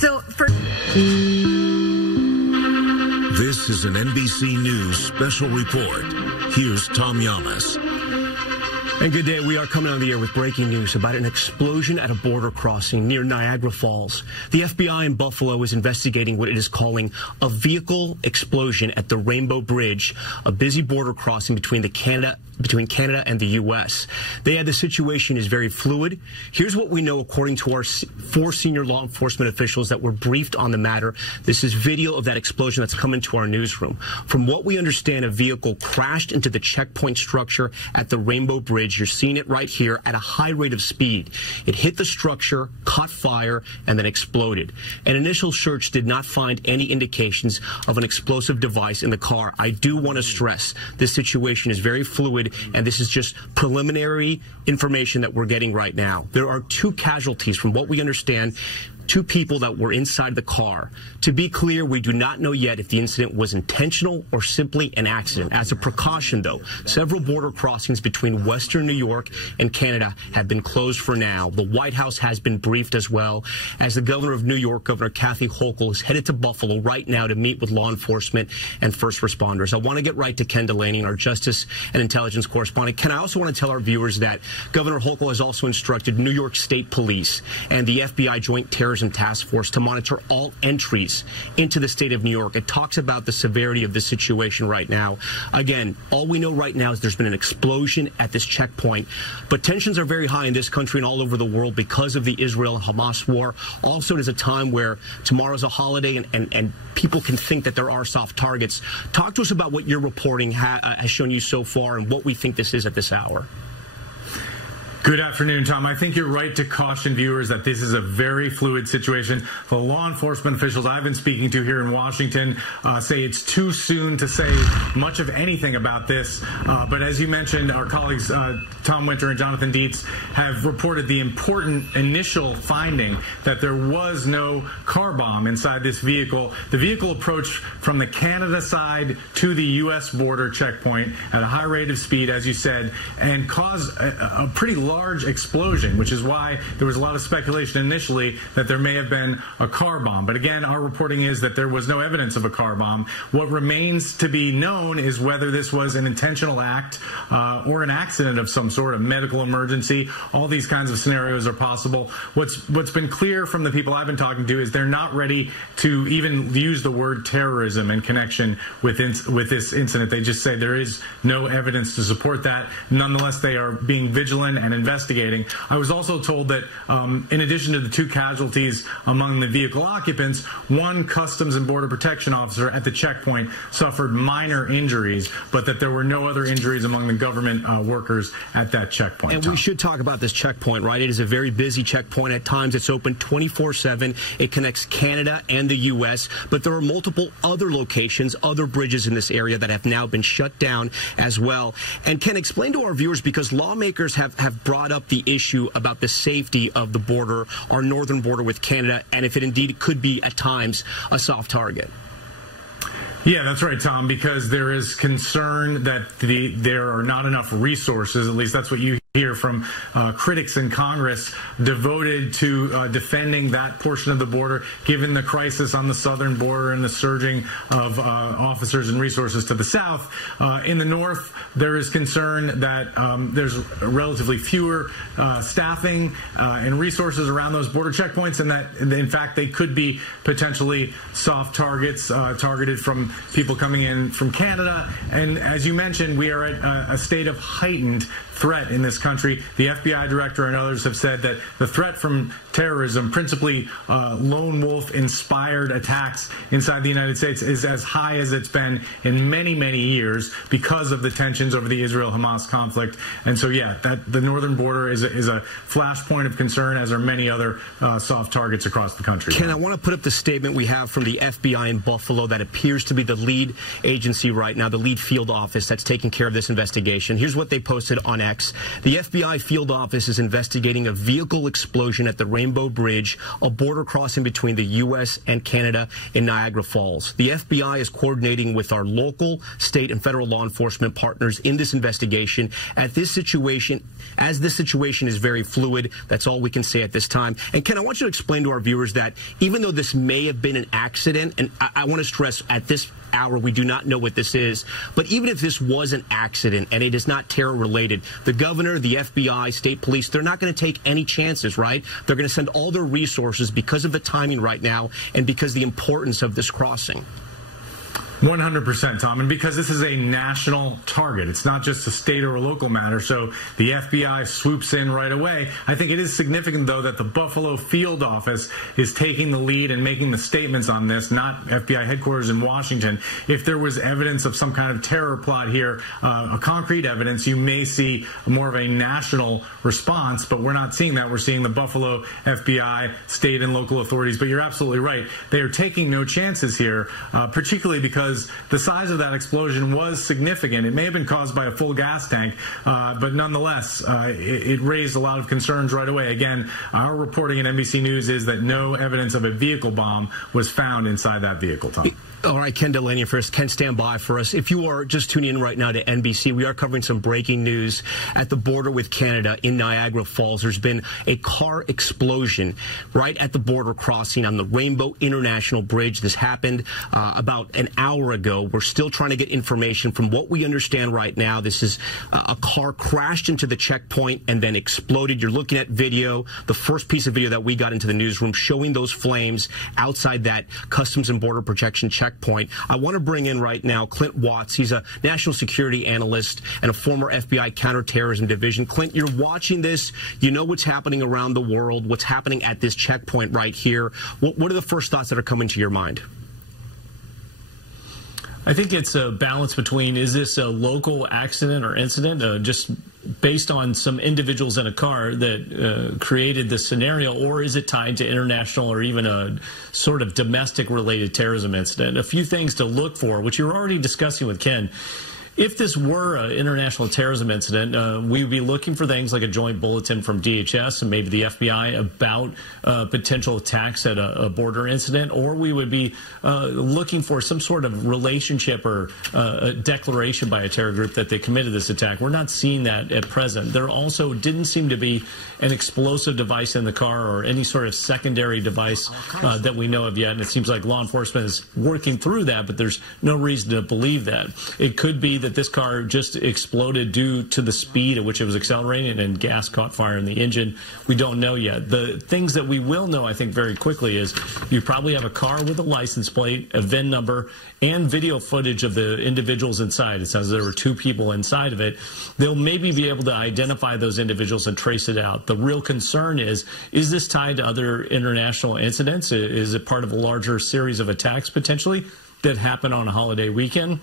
This is an NBC News special report. Here's Tom Yamas. And good day. We are coming on the air with breaking news about an explosion at a border crossing near Niagara Falls. The FBI in Buffalo is investigating what it is calling a vehicle explosion at the Rainbow Bridge, a busy border crossing between Canada and the U.S. They add the situation is very fluid. Here's what we know according to our 4 senior law enforcement officials that were briefed on the matter. This is video of that explosion that's come into our newsroom. From what we understand, a vehicle crashed into the checkpoint structure at the Rainbow Bridge. You're seeing it right here at a high rate of speed. It hit the structure, caught fire, and then exploded. An initial search did not find any indications of an explosive device in the car. I do want to stress this situation is very fluid, and this is just preliminary information that we're getting right now. There are 2 casualties from what we understand. 2 people that were inside the car. To be clear, we do not know yet if the incident was intentional or simply an accident. As a precaution, though, several border crossings between Western New York and Canada have been closed for now. The White House has been briefed as well, as the governor of New York, Governor Kathy Hochul, is headed to Buffalo right now to meet with law enforcement and first responders. I want to get right to Ken Delaney, our Justice and Intelligence correspondent. Ken, I also want to tell our viewers that Governor Hochul has also instructed New York State Police and the FBI Joint Terrorism Task Force to monitor all entries into the state of New York. It talks about the severity of this situation right now. Again, all we know right now is there's been an explosion at this checkpoint, but tensions are very high in this country and all over the world because of the Israel-Hamas war. Also, it is a time where tomorrow's a holiday and people can think that there are soft targets. Talk to us about what your reporting has shown you so far and what we think this is at this hour. Good afternoon, Tom. I think you're right to caution viewers that this is a very fluid situation. The law enforcement officials I've been speaking to here in Washington say it's too soon to say much of anything about this. But as you mentioned, our colleagues Tom Winter and Jonathan Dietz have reported the important initial finding that there was no car bomb inside this vehicle. The vehicle approached from the Canada side to the U.S. border checkpoint at a high rate of speed, as you said, and caused a pretty large explosion, which is why there was a lot of speculation initially that there may have been a car bomb. But again, our reporting is that there was no evidence of a car bomb. What remains to be known is whether this was an intentional act or an accident of some sort, a medical emergency. All these kinds of scenarios are possible. What's been clear from the people I've been talking to is they're not ready to even use the word terrorism in connection with this incident. They just say there is no evidence to support that. Nonetheless, they are being vigilant and investigating. I was also told that in addition to the 2 casualties among the vehicle occupants, 1 Customs and Border Protection officer at the checkpoint suffered minor injuries, but that there were no other injuries among the government workers at that checkpoint. And we should talk about this checkpoint, right? It is a very busy checkpoint. At times it's open 24/7. It connects Canada and the U.S., but there are multiple other locations, other bridges in this area that have now been shut down as well. And Ken, explain to our viewers, because lawmakers have brought up the issue about the safety of the border, our northern border with Canada, and if it indeed could be at times a soft target. Yeah, that's right, Tom, because there is concern that there are not enough resources, at least that's what you hear from critics in Congress, devoted to defending that portion of the border, given the crisis on the southern border and the surging of officers and resources to the south. In the north, there is concern that there's relatively fewer staffing and resources around those border checkpoints, and that, in fact, they could be potentially soft targets targeted from people coming in from Canada. And as you mentioned, we are at a state of heightened threat in this country. The FBI director and others have said that the threat from terrorism, principally lone wolf inspired attacks inside the United States, is as high as it's been in many, many years because of the tensions over the Israel-Hamas conflict. And so, yeah, the northern border is a flashpoint of concern, as are many other soft targets across the country. Ken, I want to put up the statement we have from the FBI in Buffalo that appears to be the lead agency right now, the lead field office that's taking care of this investigation. Here's what they posted on Max. The FBI field office is investigating a vehicle explosion at the Rainbow Bridge, a border crossing between the U.S. and Canada in Niagara Falls. The FBI is coordinating with our local, state, and federal law enforcement partners in this investigation. As this situation is very fluid, that's all we can say at this time. And Ken, I want you to explain to our viewers that even though this may have been an accident, and I want to stress at this hour we do not know what this is, but even if this was an accident and it is not terror related, the governor, the FBI, state police, they're not going to take any chances, right? They're going to send all their resources because of the timing right now and because the importance of this crossing. 100%, Tom, and because this is a national target. It's not just a state or a local matter, so the FBI swoops in right away. I think it is significant, though, that the Buffalo field office is taking the lead and making the statements on this, not FBI headquarters in Washington. If there was evidence of some kind of terror plot here, a concrete evidence, you may see more of a national response, but we're not seeing that. We're seeing the Buffalo FBI, state and local authorities, but you're absolutely right. They are taking no chances here, particularly because the size of that explosion was significant. It may have been caused by a full gas tank, but nonetheless, it raised a lot of concerns right away. Again, our reporting at NBC News is that no evidence of a vehicle bomb was found inside that vehicle, Tom. All right, Ken Delaney first. Ken, stand by for us. If you are just tuning in right now to NBC, we are covering some breaking news at the border with Canada in Niagara Falls. There's been a car explosion right at the border crossing on the Rainbow International Bridge. This happened about an hour ago. We're still trying to get information. From what we understand right now, this is a car crashed into the checkpoint and then exploded. You're looking at video, the first piece of video that we got into the newsroom showing those flames outside that Customs and Border Protection checkpoint. I want to bring in right now Clint Watts. He's a national security analyst and a former FBI counterterrorism division. Clint, you're watching this. You know what's happening around the world, what's happening at this checkpoint right here. What are the first thoughts that are coming to your mind? I think it's a balance between, is this a local accident or incident, just based on some individuals in a car that created this scenario, or is it tied to international or even a sort of domestic related terrorism incident? A few things to look for, which you're already discussing with Ken. If this were an international terrorism incident, we would be looking for things like a joint bulletin from DHS and maybe the FBI about potential attacks at a border incident, or we would be looking for some sort of relationship or a declaration by a terror group that they committed this attack. We're not seeing that at present. There also didn't seem to be an explosive device in the car or any sort of secondary device that we know of yet, and it seems like law enforcement is working through that, but there's no reason to believe that. It could be that this car just exploded due to the speed at which it was accelerating and gas caught fire in the engine. We don't know yet. The things that we will know, I think, very quickly is you probably have a car with a license plate, a VIN number, and video footage of the individuals inside. It says there were 2 people inside of it. They'll maybe be able to identify those individuals and trace it out. The real concern is this tied to other international incidents? Is it part of a larger series of attacks potentially that happen on a holiday weekend?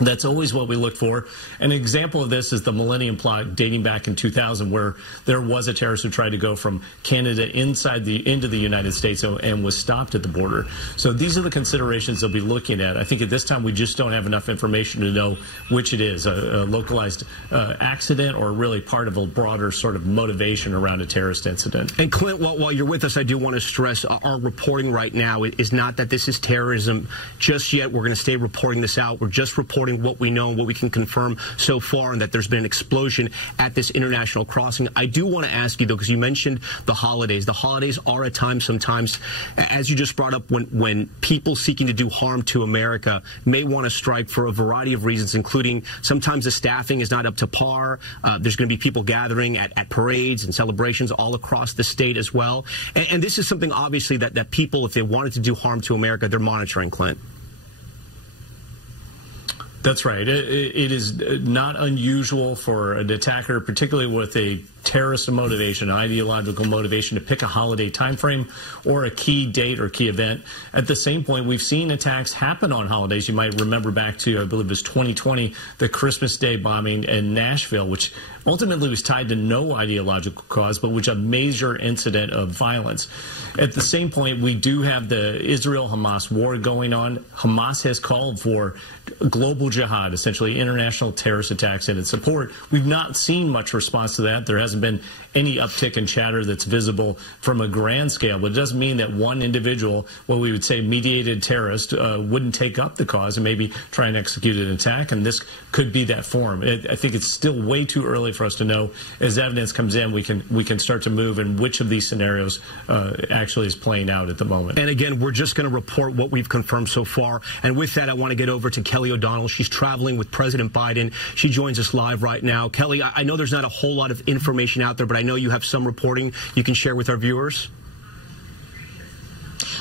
That's always what we look for. An example of this is the Millennium Plot dating back in 2000, where there was a terrorist who tried to go from Canada into the United States and was stopped at the border. So these are the considerations they'll be looking at. I think at this time we just don't have enough information to know which it is, a localized accident or really part of a broader sort of motivation around a terrorist incident. And Clint, while you're with us, I do want to stress our reporting right now is not that this is terrorism just yet. We're going to stay reporting this out. We're just reporting what we know and what we can confirm so far, and that there's been an explosion at this international crossing. I do want to ask you, though, because you mentioned the holidays. The holidays are a time sometimes, as you just brought up, when people seeking to do harm to America may want to strike for a variety of reasons, including sometimes the staffing is not up to par. There's going to be people gathering at parades and celebrations all across the state as well. And this is something, obviously, that people, if they wanted to do harm to America, they're monitoring, Clint. That's right. It is not unusual for an attacker, particularly with a terrorist motivation, ideological motivation to pick a holiday time frame or a key date or key event. At the same point, we've seen attacks happen on holidays. You might remember back to, I believe it was 2020, the Christmas Day bombing in Nashville, which ultimately was tied to no ideological cause, but which a major incident of violence. At the same point, we do have the Israel-Hamas war going on. Hamas has called for global jihad, essentially international terrorist attacks in its support. We've not seen much response to that. There hasn't been any uptick in chatter that's visible from a grand scale, but it doesn't mean that one individual, what we would say mediated terrorist, wouldn't take up the cause and maybe try and execute an attack, and this could be that form. I think it's still way too early for us to know. As evidence comes in, we can start to move in which of these scenarios actually is playing out at the moment. And again, we're just going to report what we've confirmed so far. And with that, I want to get over to Kelly O'Donnell. She's traveling with President Biden. She joins us live right now. Kelly, I know there's not a whole lot of information out there, but I know you have some reporting you can share with our viewers.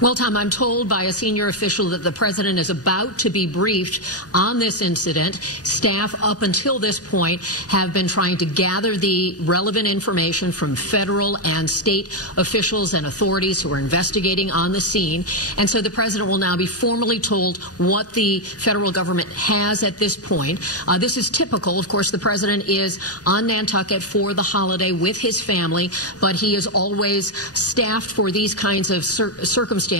Well, Tom, I'm told by a senior official that the president is about to be briefed on this incident. Staff up until this point have been trying to gather the relevant information from federal and state officials and authorities who are investigating on the scene. And so the president will now be formally told what the federal government has at this point. This is typical. Of course, the president is on Nantucket for the holiday with his family, but he is always staffed for these kinds of circumstances,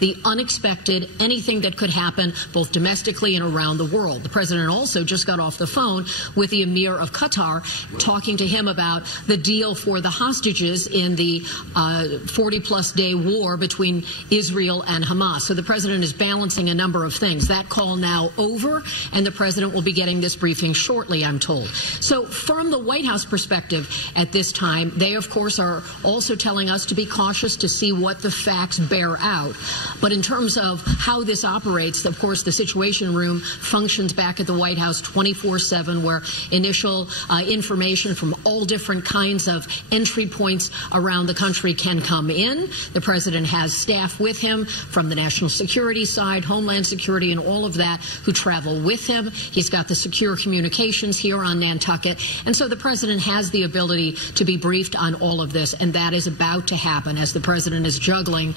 the unexpected, anything that could happen both domestically and around the world. The president also just got off the phone with the Emir of Qatar, talking to him about the deal for the hostages in the 40-plus day war between Israel and Hamas. So the president is balancing a number of things. That call now over, and the president will be getting this briefing shortly, I'm told. So from the White House perspective at this time, they, of course, are also telling us to be cautious to see what the facts bear out. But in terms of how this operates, of course, the Situation Room functions back at the White House 24/7, where initial information from all different kinds of entry points around the country can come in. The president has staff with him from the national security side, Homeland Security, and all of that who travel with him. He's got the secure communications here on Nantucket. And so the president has the ability to be briefed on all of this, and that is about to happen as the president is juggling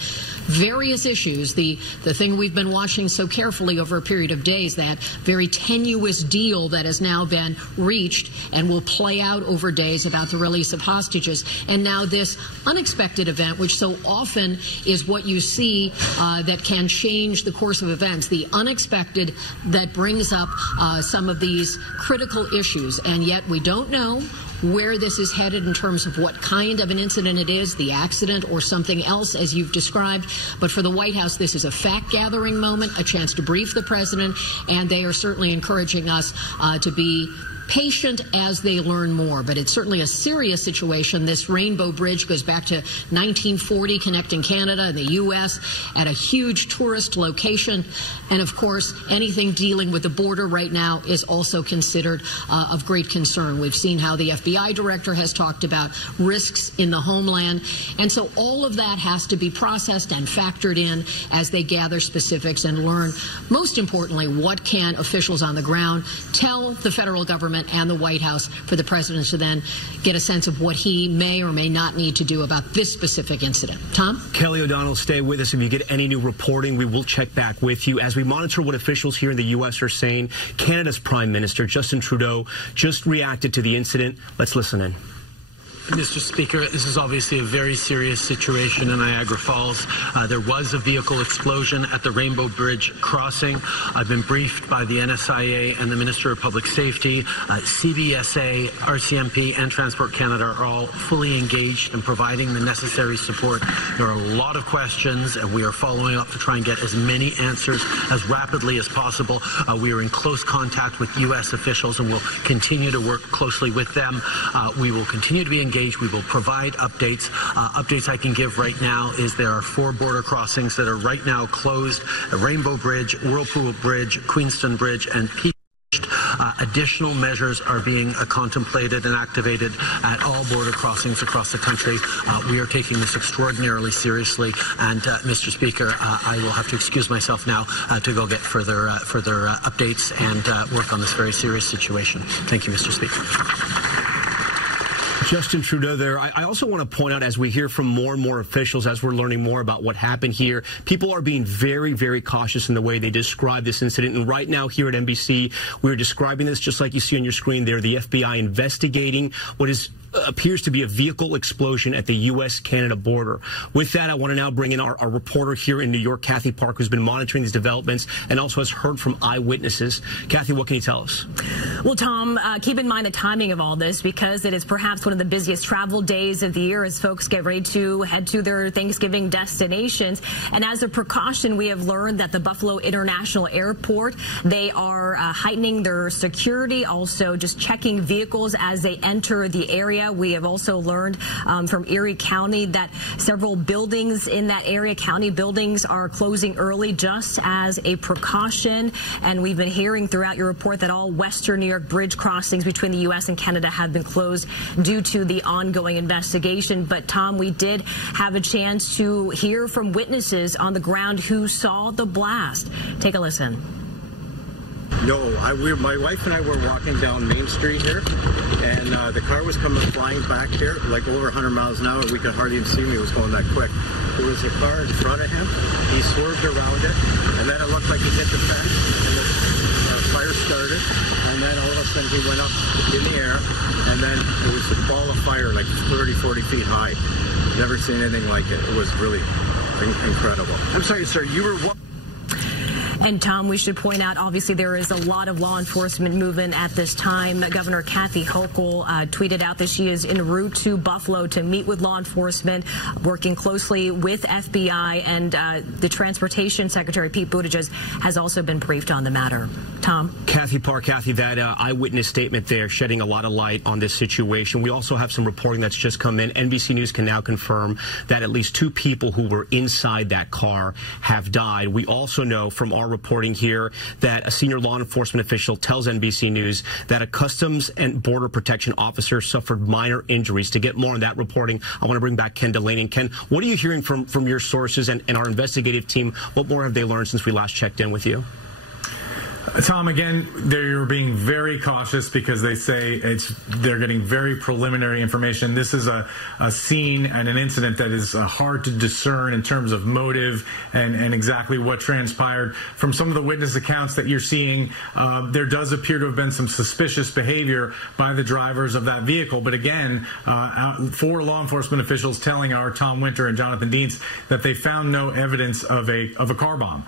various issues. The thing we've been watching so carefully over a period of days, that very tenuous deal that has now been reached and will play out over days about the release of hostages. And now this unexpected event, which so often is what you see that can change the course of events, the unexpected that brings up some of these critical issues. And yet we don't know where this is headed in terms of what kind of an incident it is, the accident or something else, as you've described. But for the White House, this is a fact-gathering moment, a chance to brief the president, and they are certainly encouraging us to be patient as they learn more. But it's certainly a serious situation. This Rainbow Bridge goes back to 1940, connecting Canada and the U.S. at a huge tourist location. And, of course, anything dealing with the border right now is also considered of great concern. We've seen how the FBI director has talked about risks in the homeland. And so all of that has to be processed and factored in as they gather specifics and learn, most importantly, what can officials on the ground tell the federal government and the White House for the president to then get a sense of what he may or may not need to do about this specific incident. Tom? Kelly O'Donnell, stay with us. If you get any new reporting, we will check back with you. As we monitor what officials here in the U.S. are saying, Canada's Prime Minister, Justin Trudeau, just reacted to the incident. Let's listen in. Mr. Speaker, this is obviously a very serious situation in Niagara Falls. There was a vehicle explosion at the Rainbow Bridge crossing. I've been briefed by the NSIA and the Minister of Public Safety. CBSA, RCMP, and Transport Canada are all fully engaged in providing the necessary support. There are a lot of questions, and we are following up to try and get as many answers as rapidly as possible. We are in close contact with U.S. officials, and we'll continue to work closely with them. We will continue to be engaged. We will provide updates. Updates I can give right now is there are 4 border crossings that are right now closed: Rainbow Bridge, Whirlpool Bridge, Queenston Bridge, and Peach. Additional measures are being contemplated and activated at all border crossings across the country. We are taking this extraordinarily seriously, and Mr. Speaker, I will have to excuse myself now to go get further updates and work on this very serious situation. Thank you, Mr. Speaker. Justin Trudeau there. I also want to point out, as we hear from more and more officials, as we're learning more about what happened here, people are being very, very cautious in the way they describe this incident. And right now here at NBC, we're describing this just like you see on your screen there, the FBI investigating what appears to be a vehicle explosion at the U.S.-Canada border. With that, I want to now bring in our reporter here in New York, Kathy Park, who's been monitoring these developments and also has heard from eyewitnesses. Kathy, what can you tell us? Well, Tom, keep in mind the timing of all this, because it is perhaps one of the busiest travel days of the year as folks get ready to head to their Thanksgiving destinations. And as a precaution, we have learned that the Buffalo International Airport, they are heightening their security, also just checking vehicles as they enter the area. We have also learned from Erie County that several buildings in that area, county buildings, are closing early just as a precaution. And we've been hearing throughout your report that all western New York bridge crossings between the U.S. and Canada have been closed due to the ongoing investigation. But, Tom, we did have a chance to hear from witnesses on the ground who saw the blast. Take a listen. No, my wife and I were walking down Main Street here, and the car was coming flying back here, like over 100 miles an hour. We could hardly even see him. He was going that quick. There was a car in front of him. He swerved around it, and then it looked like he hit the fence, and the fire started, and then all of a sudden he went up in the air, and then it was a ball of fire like 30, 40 feet high. Never seen anything like it. It was really incredible. I'm sorry, sir, you were what? And, Tom, we should point out, obviously, there is a lot of law enforcement movement at this time. Governor Kathy Hochul tweeted out that she is en route to Buffalo to meet with law enforcement, working closely with FBI, and the Transportation Secretary, Pete Buttigieg, has also been briefed on the matter. Tom? Kathy Park, Kathy, that eyewitness statement there shedding a lot of light on this situation. We also have some reporting that's just come in. NBC News can now confirm that at least 2 people who were inside that car have died. We also know from our reporting here that a senior law enforcement official tells NBC News that a Customs and Border Protection officer suffered minor injuries. To get more on that reporting, I want to bring back Ken Delaney. And Ken, what are you hearing from your sources and our investigative team? What more have they learned since we last checked in with you? Tom, again, they're being very cautious because they say they're getting very preliminary information. This is a scene and an incident that is hard to discern in terms of motive and exactly what transpired. From some of the witness accounts that you're seeing, there does appear to have been some suspicious behavior by the drivers of that vehicle. But again, 4 law enforcement officials telling our Tom Winter and Jonathan Deans that they found no evidence of a car bomb.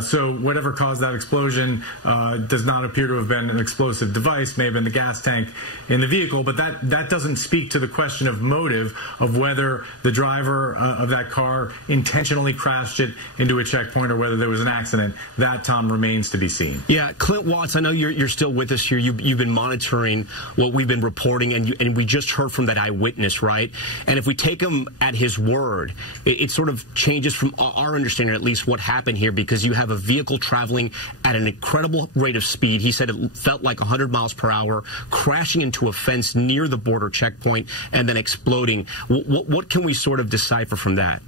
So whatever caused that explosion does not appear to have been an explosive device, may have been the gas tank in the vehicle, but that doesn't speak to the question of motive, of whether the driver of that car intentionally crashed it into a checkpoint or whether there was an accident. That, Tom, remains to be seen. Yeah, Clint Watts, I know you're still with us here. You've been monitoring what we've been reporting, and we just heard from that eyewitness, right? And if we take him at his word, it sort of changes from our understanding, at least, what happened here, because you have a vehicle traveling at an incredible rate of speed. He said it felt like 100 miles per hour, crashing into a fence near the border checkpoint and then exploding. What can we sort of decipher from that?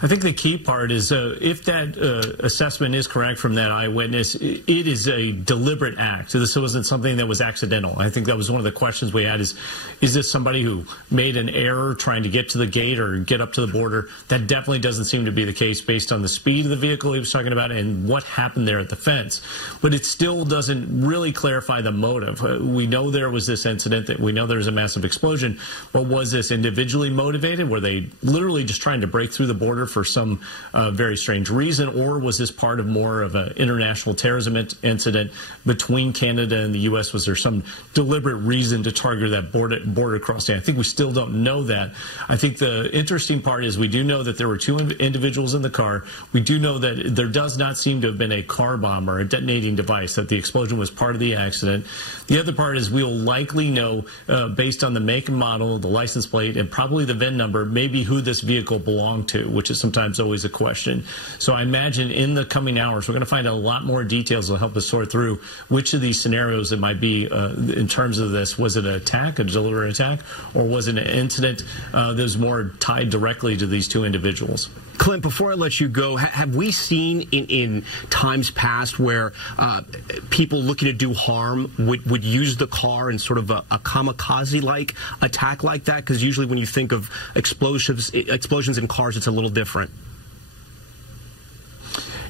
I think the key part is if that assessment is correct from that eyewitness, it is a deliberate act. So this wasn't something that was accidental. I think that was one of the questions we had is this somebody who made an error trying to get to the gate or get up to the border? That definitely doesn't seem to be the case based on the speed of the vehicle he was talking about and what happened there at the fence. But it still doesn't really clarify the motive. We know there was this incident, that we know there was a massive explosion. But was this individually motivated? Were they literally just trying to break through the border for some very strange reason, or was this part of more of an international terrorism incident between Canada and the U.S.? Was there some deliberate reason to target that border crossing? I think we still don't know that. I think the interesting part is we do know that there were 2 individuals in the car. We do know that there does not seem to have been a car bomb or a detonating device, that the explosion was part of the accident. The other part is we'll likely know, based on the make and model, the license plate, and probably the VIN number, maybe who this vehicle belonged to, which is sometimes always a question. So I imagine in the coming hours, we're going to find a lot more details that will help us sort through which of these scenarios it might be in terms of this. Was it an attack, a deliberate attack, or was it an incident that was more tied directly to these 2 individuals? Clint, before I let you go, have we seen in times past where people looking to do harm would use the car in sort of a kamikaze-like attack like that? Because usually when you think of explosions in cars, it's a little different.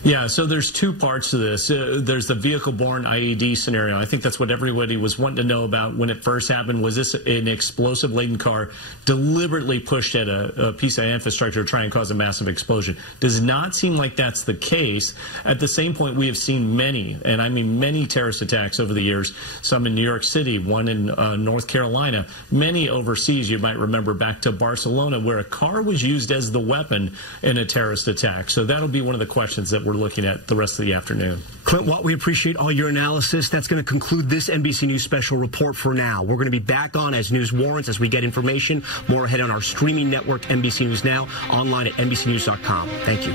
Yeah, so there's two parts to this. There's the vehicle-borne IED scenario. I think that's what everybody was wanting to know about when it first happened. Was this an explosive-laden car deliberately pushed at a piece of infrastructure to try and cause a massive explosion? Does not seem like that's the case. At the same point, we have seen many, and I mean many terrorist attacks over the years, some in New York City, one in North Carolina, many overseas. You might remember back to Barcelona, where a car was used as the weapon in a terrorist attack. So that'll be one of the questions that we're looking at the rest of the afternoon. Clint Watt, we appreciate all your analysis. That's going to conclude this NBC News special report for now. We're going to be back on as news warrants, as we get information. More ahead on our streaming network, NBC News Now, online at NBCnews.com. Thank you.